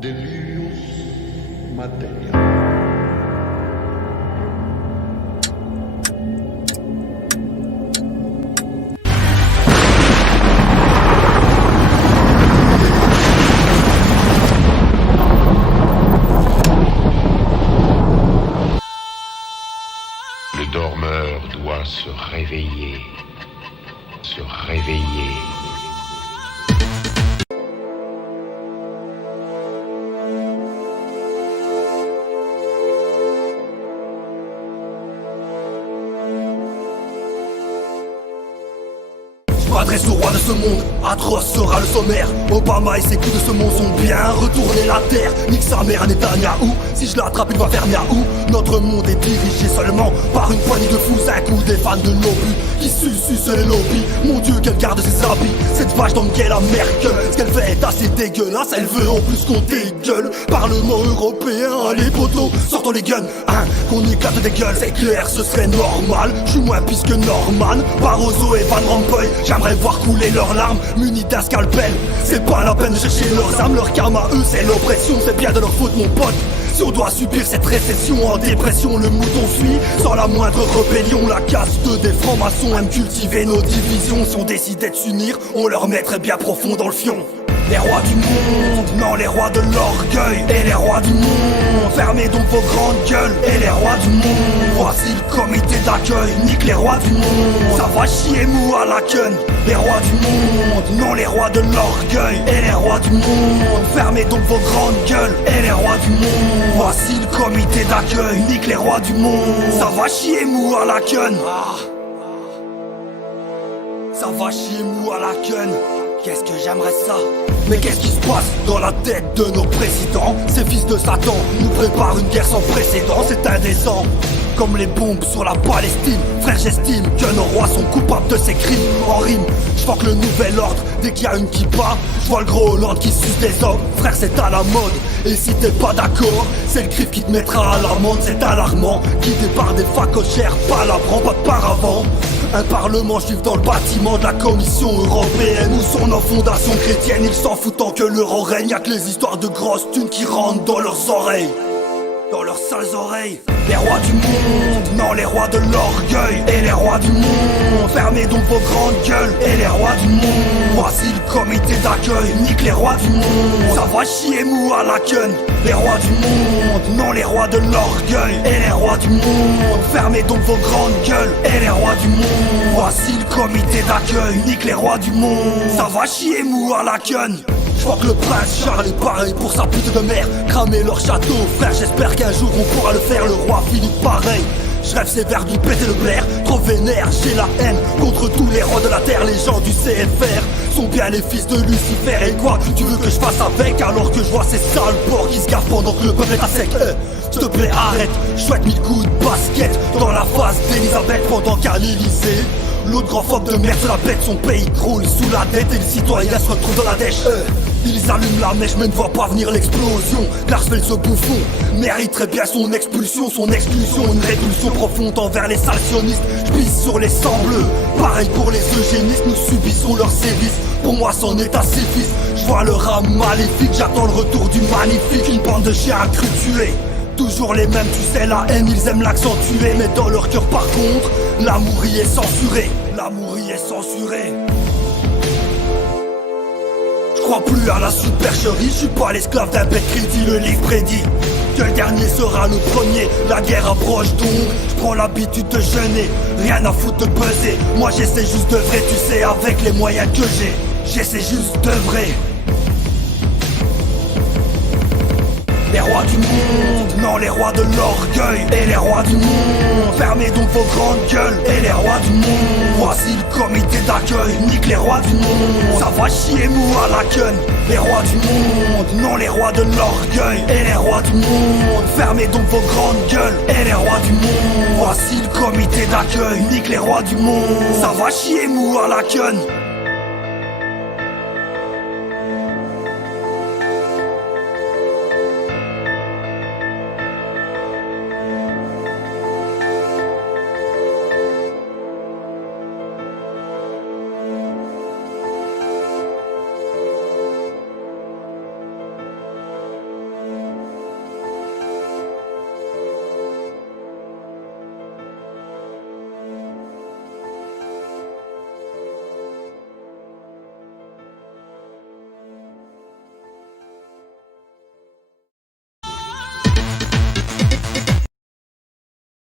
Delirious Materia. Le dormeur doit se réveiller, se réveiller. Je m'adresse au roi de ce monde, atroce sera le sommaire. Obama et ses coups de ce monde sont bien retourner la terre. Nique sa mère à Netanyahou, si je l'attrape il va faire miaou. Notre monde est dirigé seulement par une poignée de fous, un coup des fans de l'obus qui sucent les lobbies. Mon Dieu qu'elle garde ses habits, cette vache dans lequel la Merkel. Ce qu'elle fait est assez dégueulasse, elle veut en plus qu'on dégueule. Parlement européen, allez potos, sortons les guns, hein, qu'on éclate des gueules. C'est clair, ce serait normal, je suis moins pisse que Norman, Barroso et Van Rompuy. J'aimerais voir couler leurs larmes, munis d'un scalpel. C'est pas la peine de chercher leurs âmes, leur karma eux c'est l'oppression. C'est bien de leur faute mon pote, si on doit subir cette récession. En dépression le mouton suit, sans la moindre rébellion. La caste des francs-maçons aime cultiver nos divisions. Si on décidait de s'unir, on leur mettrait bien profond dans le fion. Les rois du monde, non les rois de l'orgueil. Et les rois du monde, fermez donc vos grandes gueules. Et les rois du monde, voici le comité d'accueil. Nique les rois du monde, ça va chier mou à la queue. Les rois du monde, non les rois de l'orgueil. Et les rois du monde, fermez donc vos grandes gueules. Et les rois du monde, voici le comité d'accueil. Nique les rois du monde, ça va chier mou à la queue. Ça va chier mou à la queue. Qu'est-ce que j'aimerais ça. Mais qu'est-ce qui se passe dans la tête de nos présidents? Ces fils de Satan nous préparent une guerre sans précédent. C'est indécent, comme les bombes sur la Palestine. Frère, j'estime que nos rois sont coupables de ces crimes. En rime, je vois que le nouvel ordre, dès qu'il y a une kippa, je vois le gros Hollande qui suce des hommes. Frère, c'est à la mode, et si t'es pas d'accord, c'est le griffe qui te mettra à l'amende. C'est alarmant, guidé par des facochères, palabrant, pas de paravent. Un parlement juif dans le bâtiment de la Commission européenne. Où sont nos fondations chrétiennes? Ils s'en foutent tant que l'euro règne. Y'a que les histoires de grosses thunes qui rentrent dans leurs oreilles, dans leurs sales oreilles. Les rois du monde, non les rois de l'orgueil. Et les rois du monde, fermez donc vos grandes gueules. Et les rois du monde, voici le comité d'accueil. Nique les rois du monde, ça va chier mou à la queue. Les rois du monde, non les rois de l'orgueil. Et les rois du monde, fermez donc vos grandes gueules. Et les rois du monde, voici le comité d'accueil. Nique les rois du monde, ça va chier mou à la queue. Je vois que le prince Charles est pareil pour sa pute de mère. Cramer leur château, frère, j'espère qu'un jour on pourra le faire. Le roi Philippe pareil, je rêve sévère du péter le blaire. Trop vénère, j'ai la haine contre tous les rois de la terre. Les gens du CFR sont bien les fils de Lucifer. Et quoi, tu veux que je fasse avec alors que je vois ces sales porcs qui se gavent pendant que le peuple est à sec. S'il te plaît arrête, je souhaite 1000 coups de basket dans la face d'Elisabeth pendant qu'à l'Elysée l'autre grand phobe de merde se la pète, son pays croule sous la dette et le citoyen se retrouve dans la dèche. Ils allument la mèche mais ne voient pas venir l'explosion. Klarsfeld ce bouffon mériterait bien son expulsion. Son exclusion, une répulsion profonde envers les salsionistes. Je pisse sur les sangs bleus, pareil pour les eugénistes. Nous subissons leurs sévices, pour moi c'en est assez fils. Je vois le rat maléfique, j'attends le retour du magnifique. Une bande de chiens cru tués, toujours les mêmes, tu sais la haine ils aiment l'accentuer. Mais dans leur cœur par contre, l'amour y est censuré. L'amour y est censuré. Je crois plus à la supercherie, je suis pas l'esclave d'un bête crédit. Le livre prédit que le dernier sera le premier. La guerre approche donc, je prends l'habitude de jeûner. Rien à foutre de buzzer, moi j'essaie juste de vrai. Tu sais avec les moyens que j'ai, j'essaie juste de vrai. Les rois du monde, non les rois de l'orgueil. Et les rois du monde, fermez donc vos grandes gueules. Et les rois du monde, voici le comité d'accueil. Nique les rois du monde, ça va chier mou à la queue. Les rois du monde, non les rois de l'orgueil. Et les rois du monde, fermez donc vos grandes gueules. Et les rois du monde, voici le comité d'accueil. Nique les rois du monde, ça va chier mou à la queue.